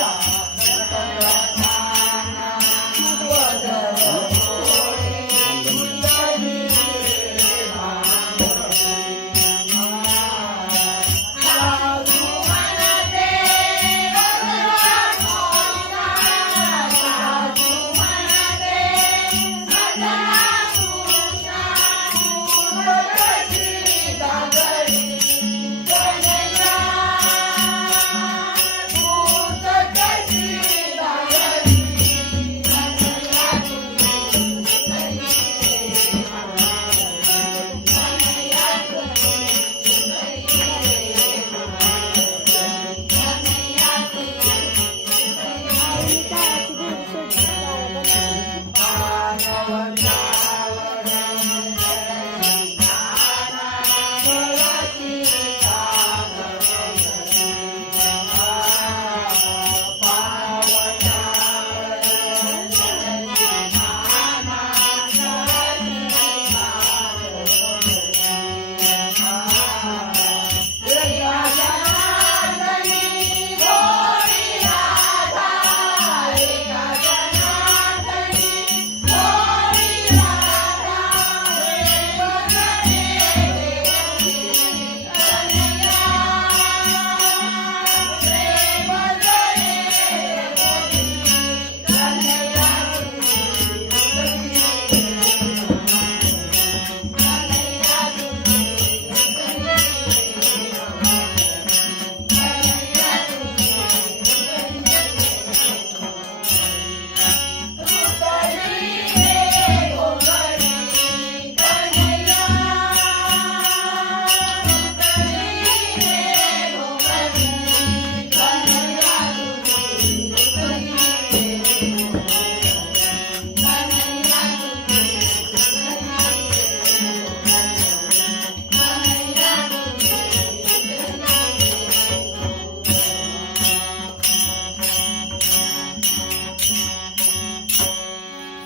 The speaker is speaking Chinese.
啊。